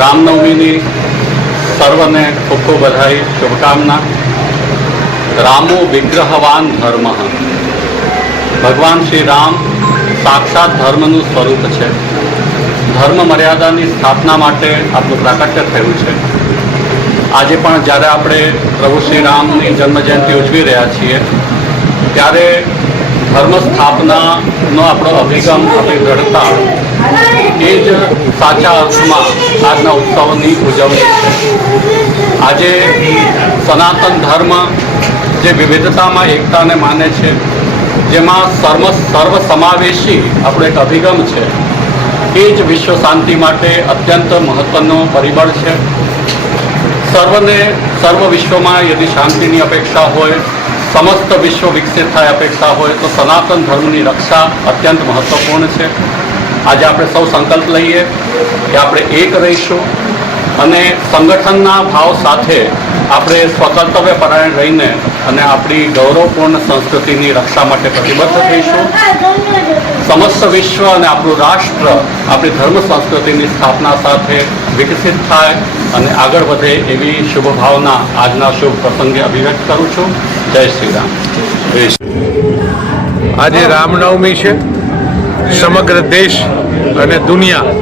રામનવમીની સર્વને ખૂબ ખૂબ બધાઈ શુભકામના। રામો વિગ્રહવાન ધર્મ, ભગવાન શ્રી રામ સાક્ષાત ધર્મનું સ્વરૂપ છે। ધર્મ મર્યાદાની સ્થાપના માટે આપણું પ્રાકટ્ય થયું છે। આજે પણ જ્યારે આપણે પ્રભુ શ્રી રામની જન્મજયંતિ ઉજવી રહ્યા છીએ ત્યારે ધર્મ સ્થાપનાનો આપણો અભિગમ, આપણી દ્રઢતા એ જ સાચા અર્થમાં આજના ઉત્સવની ઉજવણી છે। આજે સનાતન ધર્મ જે વિવિધતામાં એકતાને માને છે, જેમાં સર્વસમાવેશી આપણો એક અભિગમ છે, એ જ વિશ્વ શાંતિ માટે અત્યંત મહત્વનો પરિબળ છે। સર્વ વિશ્વમાં યદિ શાંતિની અપેક્ષા હોય, સમસ્ત વિશ્વ વિકસિત થાય અપેક્ષા હોય તો સનાતન ધર્મની રક્ષા અત્યંત મહત્વપૂર્ણ છે। આજે આપણે સૌ સંકલ્પ લઈએ કે આપણે એક રહીશું અને સંગઠનના ભાવ સાથે આપણે સ્વકર્તવ્ય પરાયણ રહીને અને આપણી ગૌરવપૂર્ણ સંસ્કૃતિની રક્ષા માટે પ્રતિબદ્ધ થઈશું। સમસ્ત વિશ્વ અને આપણું રાષ્ટ્ર આપણી ધર્મ સંસ્કૃતિની સ્થાપના સાથે વિકસિત થાય અને આગળ વધે એવી શુભ ભાવના આજના શુભ પ્રસંગે અભિવ્યક્ત કરું છું। જય શ્રી રામ। આજે રામનવમી છે। સમગ્ર દેશ અને દુનિયા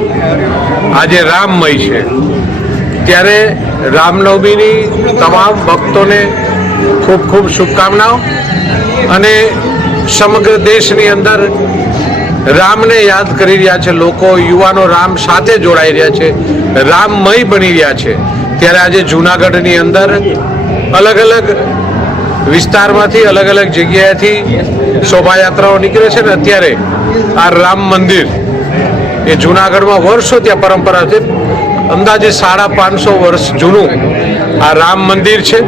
આજે રામમય છે, ત્યારે રામનવમીની તમામ ભક્તોને ખૂબ ખૂબ શુભકામનાઓ। અને સમગ્ર દેશની અંદર રામને યાદ કરી રહ્યા છે લોકો, યુવાનો રામ સાથે જોડાઈ રહ્યા છે, રામમય બની રહ્યા છે। ત્યારે આજે જૂનાગઢની અંદર અલગ અલગ વિસ્તારમાંથી, અલગ અલગ જગ્યાએથી શોભાયાત્રાઓ નીકળે છે ને અત્યારે આ રામ મંદિર એ જૂનાગઢમાં વર્ષો ત્યાં પરંપરા છે, અંદાજે 550 વર્ષ જૂનું આ રામ મંદિર છે।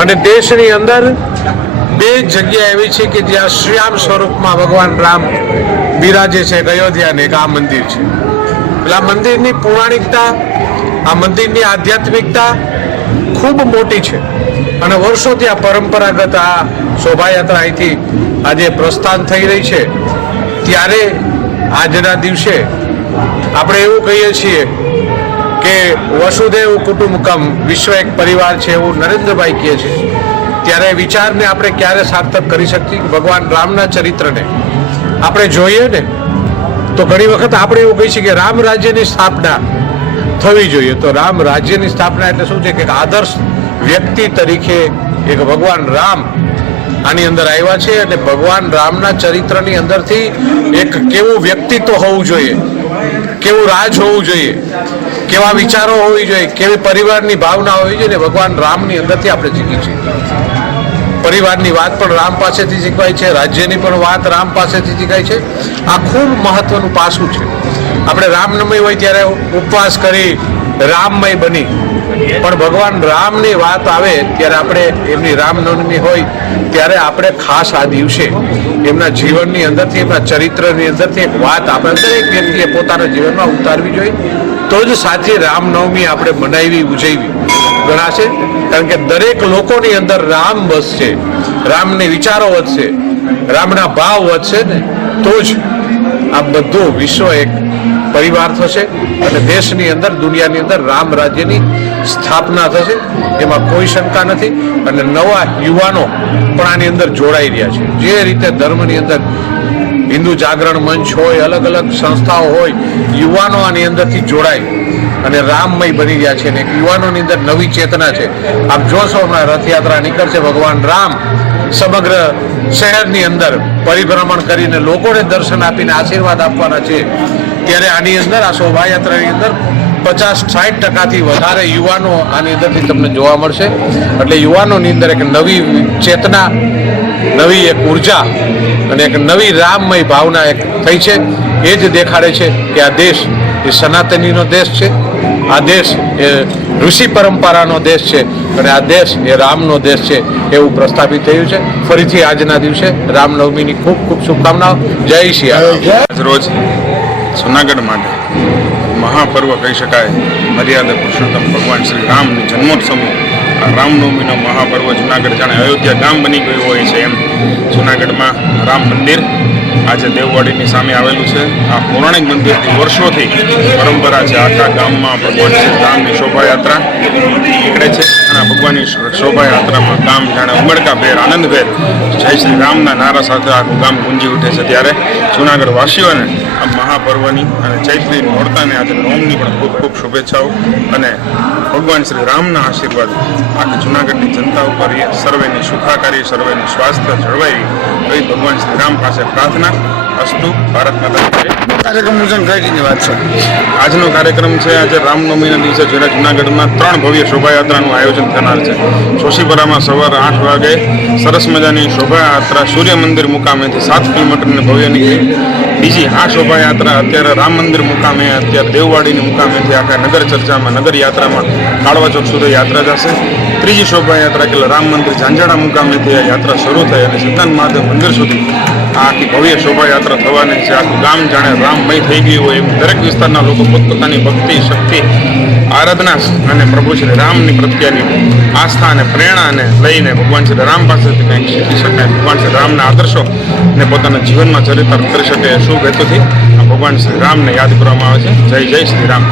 અને દેશની અંદર 2 જગ્યા એવી છે કે જ્યાં શ્યામ સ્વરૂપમાં ભગવાન રામ બિરાજે છે, એક અયોધ્યા ને એક આ મંદિર છે। એટલે આ મંદિરની પૌરાણિકતા, આ મંદિરની આધ્યાત્મિકતા ખૂબ મોટી છે અને વર્ષોથી આ પરંપરાગત આ શોભાયાત્રા અહીંથી આજે પ્રસ્થાન થઈ રહી છે। ત્યારે આજના દિવસે આપણે એવું કહીએ છીએ કે વસુદેવ કુટુંબકમ, વિશ્વ એક પરિવાર છે એવું નરેન્દ્રભાઈ કહે છે। ત્યારે વિચારને આપણે ક્યારે સાર્થક કરી શકીએ? ભગવાન રામના ચરિત્રને આપણે જોઈએ ને તો ઘણી વખત આપણે એવું કહી છીએ કે રામ રાજ્યની સ્થાપના થવી જોઈએ। તો રામ રાજ્યની સ્થાપના એટલે શું છે કે આદર્શ વ્યક્તિ તરીકે એક ભગવાન રામ આની અંદર આવ્યા છે અને ભગવાન રામના ચરિત્રની અંદરથી એક કેવું વ્યક્તિત્વ હોવું જોઈએ, કેવું રાજ હોવું જોઈએ, કેવા વિચારો હોવી જોઈએ, કેવી પરિવારની ભાવના હોવી જોઈએ, ભગવાન રામની અંદરથી આપણે શીખી છીએ। પરિવારની વાત પણ રામ પાસેથી શીખવાય છે, રાજ્યની પણ વાત રામ પાસેથી શીખાય છે। આ ખૂબ મહત્વનું પાસું છે। આપણે રામનવમી હોય ત્યારે ઉપવાસ કરી રામમય બની, પણ ભગવાન રામની વાત આવે ત્યારે આપણે એમની રામનવમી હોય ત્યારે આપણે ખાસ આ દિવસે એમના જીવનની અંદરથી, એમના ચરિત્રની અંદરથી એક વાત આપણે દરેક વ્યક્તિએ પોતાના જીવનમાં ઉતારવી જોઈએ, તો જ સાચી રામનવમી આપણે મનાવી, ઉજવવી ગણાશે। કારણ કે દરેક લોકોની અંદર રામ વસશે, રામની વિચારો વધશે, રામના ભાવ વધશે ને તો જ આ બધું વિશ્વ એક પરિવાર થશે અને દેશની અંદર, દુનિયાની અંદર રામ રાજ્યની સ્થાપના થશે, એમાં કોઈ શંકા નથી। અને નવા યુવાનો પણ આની અંદર જોડાઈ રહ્યા છે। જે રીતે ધર્મની અંદર હિન્દુ જાગરણ મંચ હોય, અલગ અલગ સંસ્થાઓ હોય, યુવાનો આની અંદરથી જોડાય અને રામમય બની રહ્યા છે અને યુવાનોની અંદર નવી ચેતના છે। આપ જોશો હમણાં રથયાત્રા નીકળશે, ભગવાન રામ સમગ્ર શહેરની અંદર પરિભ્રમણ કરીને લોકોને દર્શન આપીને આશીર્વાદ આપવાના છે। ત્યારે આની અંદર, આ શોભાયાત્રાની અંદર 50-60% વધારે યુવાનો આની અંદરથી તમને જોવા મળશે। એટલે યુવાનોની અંદર એક નવી ચેતના, નવી એક ઉર્જા અને એક નવી રામમય ભાવના એક થઈ છે। એ જ દેખાડે છે કે આ દેશ એ સનાતનીનો દેશ છે, આ દેશ એ ઋષિ પરંપરાનો દેશ છે અને આ દેશ એ રામનો દેશ છે એવું પ્રસ્થાપિત થયું છે। ફરીથી આજના દિવસે રામનવમીની ખૂબ ખૂબ શુભકામનાઓ। જય શ્રી રામ। રોજ જૂનાગઢ માટે મહાપર્વ કહી શકાય, મર્યાદા પુરુષોત્તમ ભગવાન શ્રી રામની જન્મોત્સવ, આ રામનવમીનો મહાપર્વ જૂનાગઢ જાણે અયોધ્યા ગામ બની ગયું હોય છે એમ જૂનાગઢમાં રામ મંદિર આજે દેવવાડીની સામે આવેલું છે. આ પૌરાણિક મંદિરથી વર્ષોથી પરંપરા છે. આખા ગામમાં ભગવાન શ્રી રામની શોભાયાત્રા નીકળે છે અને આ ભગવાનની શોભાયાત્રામાં ગામ જાણે ઉમળકાભેર આનંદભેર જય શ્રી રામના નારા સાથે આખું ગામ ગુંજી ઉઠે છે. ત્યારે જૂનાગઢ વાસીઓને આ મહાપર્વની અને ચૈત્રી નોરતાને આજે નોમની પણ ખૂબ ખૂબ શુભેચ્છાઓ અને ભગવાન શ્રી રામના આશીર્વાદ આખી જૂનાગઢની જનતા ઉપર એ સર્વેની સુખાકારી, સર્વેનું સ્વાસ્થ્ય જળવાઈ એવી ભગવાન શ્રી રામ પાસે પ્રાર્થના. અસ્તુ. ભારત માતા જય. કાર્યક્રમનું કઈ રીતની વાત છે? આજનો કાર્યક્રમ છે આજે રામનવમીના દિવસે જ્યારે જૂનાગઢમાં 3 ભવ્ય શોભાયાત્રાનું આયોજન થનાર છે. જોશીપુરામાં સવારે 8 વાગે સરસ મજાની શોભાયાત્રા સૂર્ય મંદિર મુકામેથી 7 કિલોમીટરની ભવ્ય નીકળી. બીજી આ શોભાયાત્રા અત્યારે રામ મંદિર મુકામે, અત્યારે દેવવાડીની મુકામેથી આખા નગર ચર્ચામાં, નગર યાત્રામાં કાળવા ચોક સુધી યાત્રા જશે. ત્રીજી શોભાયાત્રા એટલે રામ મંદિર ઝાંઝાડા મુકામેથી આ યાત્રા શરૂ થઈ અને સિદ્ધાંત મહાદેવ મંદિર સુધી આ આખી ભવ્ય શોભાયાત્રા થવાની છે. આખું ગામ જાણે રામમય થઈ ગયું હોય એમ દરેક વિસ્તારના લોકો પોતપોતાની ભક્તિ, શક્તિ, આરાધના અને પ્રભુ શ્રી રામની પ્રત્યેની આસ્થા અને પ્રેરણાને લઈને ભગવાન શ્રી રામ પાસેથી કંઈક શીખી શકાય, ભગવાન શ્રી રામના આદર્શો ને પોતાના જીવનમાં ચરિતાર્થ કરી શકે શુભ હેતુથી આ ભગવાન શ્રી રામને યાદ કરવામાં આવે છે. જય જય શ્રી રામ.